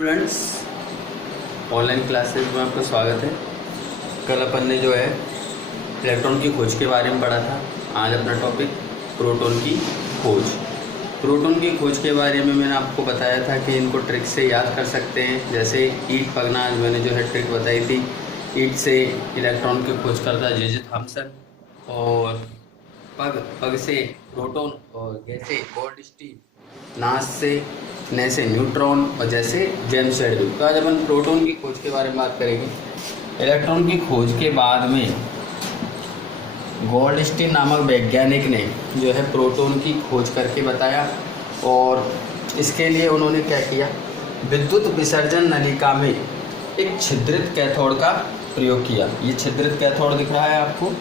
Students, online classes में आपका स्वागत है। कल अपन ने जो है इलेक्ट्रॉन की खोज के बारे में पढ़ा था। आज अपना टॉपिक प्रोटॉन की खोज। प्रोटॉन की खोज के बारे में मैंने आपको बताया था कि इनको ट्रिक से याद कर सकते हैं। जैसे ईट पगना, मैंने जो है ट्रिक बताई थी। ईट से इलेक्ट्रॉन की खोज करता जे जे थॉमसन, और पग से प्रोटॉन, और जैसे गोल्डस्टीन, नास से नैसे न्यूट्रॉन, और जैसे जेम्स वेडल। तो आज अपन प्रोटॉन की खोज के बारे में बात करेंगे। इलेक्ट्रॉन की खोज के बाद में गोल्डस्टीन नामक वैज्ञानिक ने जो है प्रोटॉन की खोज करके बताया, और इसके लिए उन्होंने क्या किया, विद्युत विसर्जन नलिका में एक छिद्रित कैथोड का प्रयोग किया। ये छिद्रित कैथोड दिख रहा है आपको,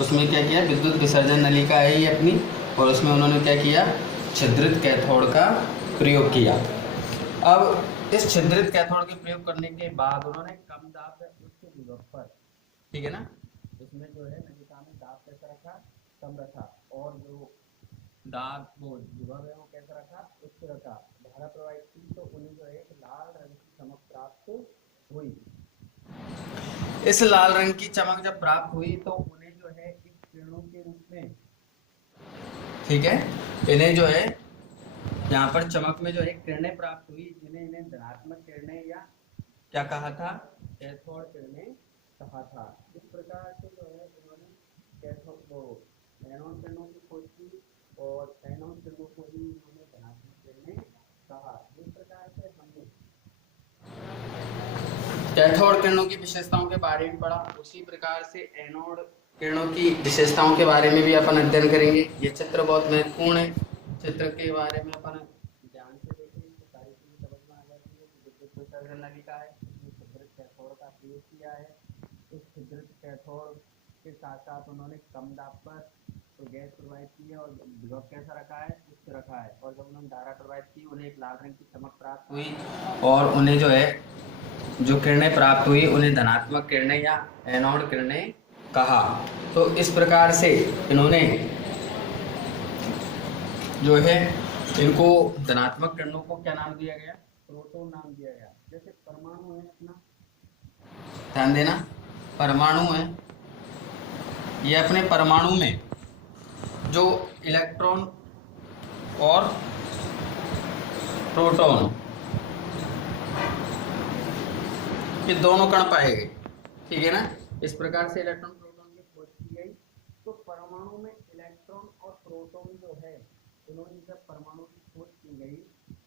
उसमें क्या किया, विद्युत विसर्जन नलिका है ये अपनी, और उसमें उन्होंने क्या किया, छिद्रित कैथोड का प्रयोग किया। अब इस छिद्रित कैथोड के प्रयोग करने के बाद उन्होंने कम दाब या उच्च विभव पर, ठीक है ना, इसमें जो है नलिका में दाब कैसा रखा, कम रखा, और जो दाब वो विभव है वो कैसा रखा, उच्च रखा। धारा प्रवाहित की तो उन्हें जो है एक लाल रंग की चमक प्राप्त हुई। इस लाल रंग की चमक जब प्राप्त हुई तो उन्हें जो है एक किरणों के रूप में, ठीक है, इन्हें जो है यहाँ पर चमक में जो है किरणें प्राप्त हुई, जिन्हें इन्हें धनात्मक किरणें या क्या कहा था, कैथोड किरणें कहा था। इस प्रकार से जो है उन्होंने कैथोड को एनोड किरणों की खोज की, और एनोड किरणों को ही उन्होंने धनात्मक किरणें कहा। इस प्रकार से हमने कैथोड किरणों की विशेषताओं के बारे में पढ़ा। उसी प्रकार से एनोड किरणों की विशेषताओं के बारे में भी अपन अध्ययन करेंगे। ये चित्र बहुत महत्वपूर्ण है। चित्र के बारे में अपन ध्यान से देखें तो सारी चीजें समझ में आ जाती है कि विद्युत विसर्जन नलिका है, इसमें छिद्रित कैथोड का प्रयोग किया है। इस छिद्रित कैथोड के साथ साथ उन्होंने कम दाब पर तो गैस प्रवाहित की है, और विभव कैसा रखा है, उच्च रखा है। और जब उन्होंने धारा प्रवाहित की उन्हें एक लाल रंग की चमक प्राप्त हुई, और उन्हें जो है जो किरणें प्राप्त हुई उन्हें धनात्मक किरणें या एनोड किरणें कहा। तो इस प्रकार से इन्होंने जो है इनको धनात्मक किरणों को क्या नाम दिया गया, प्रोटॉन नाम दिया गया। जैसे परमाणु है अपना, ध्यान देना, परमाणु है, ये अपने परमाणु में जो इलेक्ट्रॉन और प्रोटॉन ये दोनों कण पाए गए, ठीक है ना। इस प्रकार से इलेक्ट्रॉन प्रोटॉन की खोज की गई। तो परमाणु में इलेक्ट्रॉन और प्रोटॉन जो है, उन्होंने जब परमाणु की खोज की गई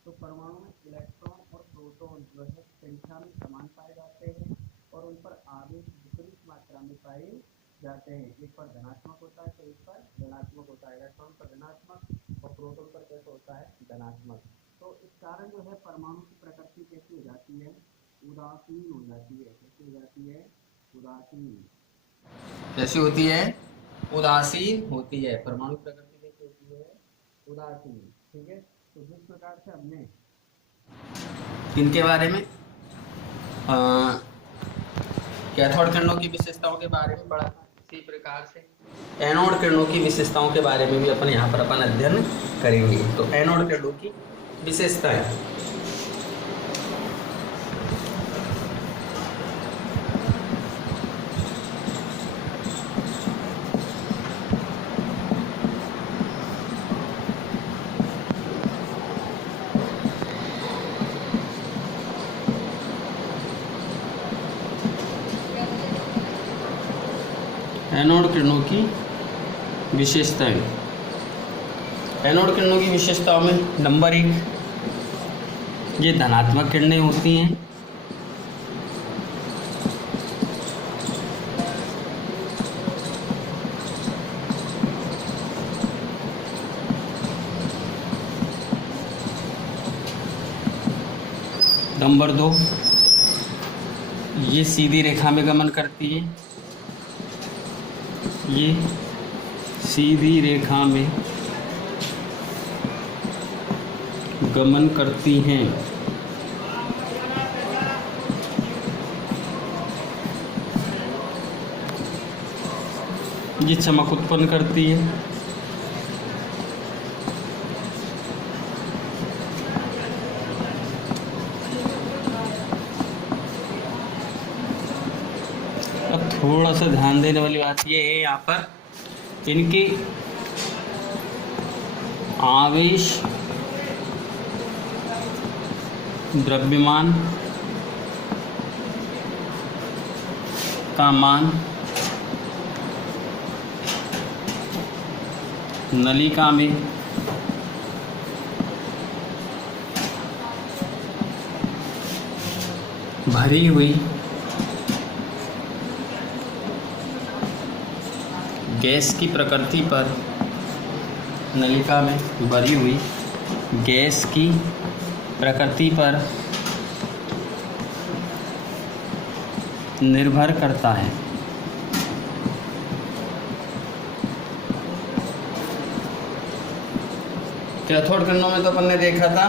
तो परमाणु में इलेक्ट्रॉन और प्रोटॉन जो है संख्या में समान पाए जाते हैं, और उन पर आवेश विपरीत मात्रा में पाए जाते हैं। एक पर धनात्मक होता है तो एक पर ऋणात्मक होता है। इलेक्ट्रॉन पर धनात्मक और प्रोटॉन पर कैसा होता है, धनात्मक। तो इस कारण जो है परमाणु की प्रकृति कैसी हो जाती है, उदासीन हो जाती है। कैसी हो जाती है, उदासीन। कैसी होती है, उदासीन होती है। परमाणु प्रकृति कैसी होती है, उदासीन, ठीक है। तो जिस प्रकार से हमने इनके बारे में कैथोड किरणों की विशेषताओं के बारे में पढ़ा था, इसी प्रकार से एनोड किरणों की विशेषताओं के बारे में भी अपन यहाँ पर अपन अध्ययन करेंगे। तो एनोड किरणों की विशेषताएं, एनोड किरणों की विशेषताएं। एनोड किरणों की विशेषताओं में नंबर 1, ये धनात्मक किरणें होती हैं। नंबर 2, ये सीधी रेखा में गमन करती है। ये सीधी रेखा में गमन करती हैं। ये चमक उत्पन्न करती है। थोड़ा सा ध्यान देने वाली बात ये है यहाँ पर इनकी आवेश द्रव्यमान का मान नलिका में भरी हुई गैस की प्रकृति पर नलिका में भरी हुई गैस की प्रकृति पर निर्भर करता है। कैथोड किरणों में तो अपन ने देखा था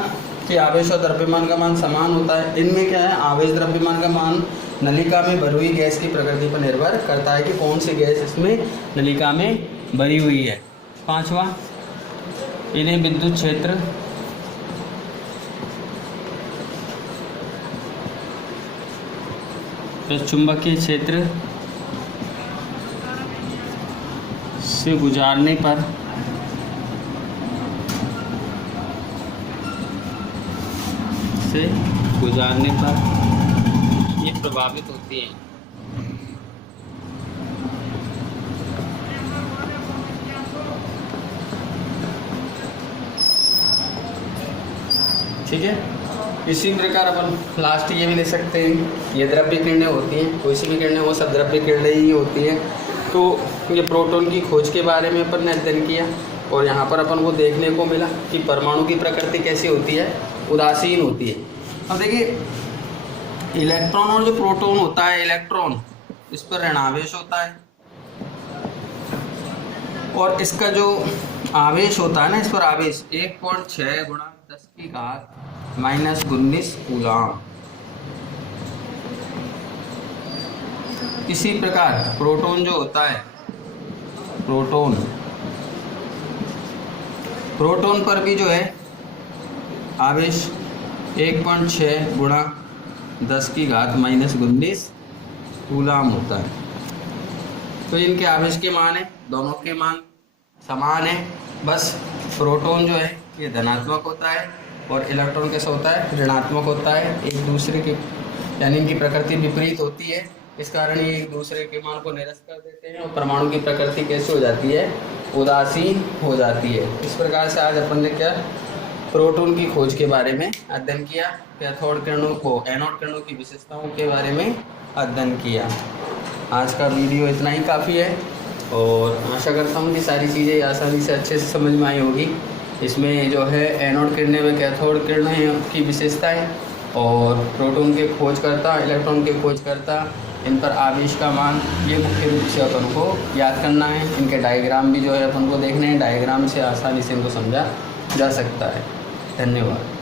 कि आवेश और द्रव्यमान का मान समान होता है। इनमें क्या है, आवेश द्रव्यमान का मान नलिका में भरी हुई गैस की प्रकृति पर निर्भर करता है कि कौन सी गैस इसमें नलिका में भरी हुई है। पांचवा, इन्हें विद्युत क्षेत्र तो चुंबकीय क्षेत्र से गुजारने पर ये प्रभावित होती हैं। ठीक है, इसी प्रकार अपन लास्ट ये भी ले सकते हैं, ये द्रव्य किरणें होती हैं, कोई सी भी किरणें वो सब द्रव्य किरणें ही होती हैं। तो ये प्रोटॉन की खोज के बारे में अपन ने अध्ययन किया और यहाँ पर अपन को देखने को मिला कि परमाणु की प्रकृति कैसी होती है, उदासीन होती है। अब देखिए, इलेक्ट्रॉन और जो प्रोटॉन होता है, इलेक्ट्रॉन इस पर ऋणावेश होता है और इसका जो आवेश होता है ना, इस पर आवेश 1.6 गुणा 10⁻⁻⁻19 कूलाम। इसी प्रकार प्रोटॉन जो होता है, प्रोटॉन पर भी जो है आवेश 1.6 गुणा 10⁻⁻⁻19 कूलाम होता है। तो इनके आवेश के मान है, दोनों के मान समान है, बस प्रोटॉन जो है ये धनात्मक होता है और इलेक्ट्रॉन कैसा होता है, ऋणात्मक होता है। एक दूसरे के यानी इनकी प्रकृति विपरीत होती है, इस कारण ये एक दूसरे के मान को निरस्त कर देते हैं और परमाणु की प्रकृति कैसे हो जाती है, उदासीन हो जाती है। इस प्रकार से आज अपन ने क्या प्रोटॉन की खोज के बारे में अध्ययन किया, कैथोड किरणों को, एनोड किरणों की विशेषताओं के बारे में अध्ययन किया। आज का वीडियो इतना ही काफ़ी है और आशा करता हूँ कि सारी चीज़ें आसानी से अच्छे से समझ में आई होगी। इसमें जो है एनोड किरणें व कैथोड किरणें की विशेषताएं और प्रोटॉन के खोजकर्ता, इलेक्ट्रॉन के खोजकर्ता, इन पर आवेश का मान, ये मुख्य रूप से अपन को याद करना है। इनके डायग्राम भी जो है अपन को देखने हैं, डायग्राम से आसानी से इनको समझा जा सकता है। धन्यवाद।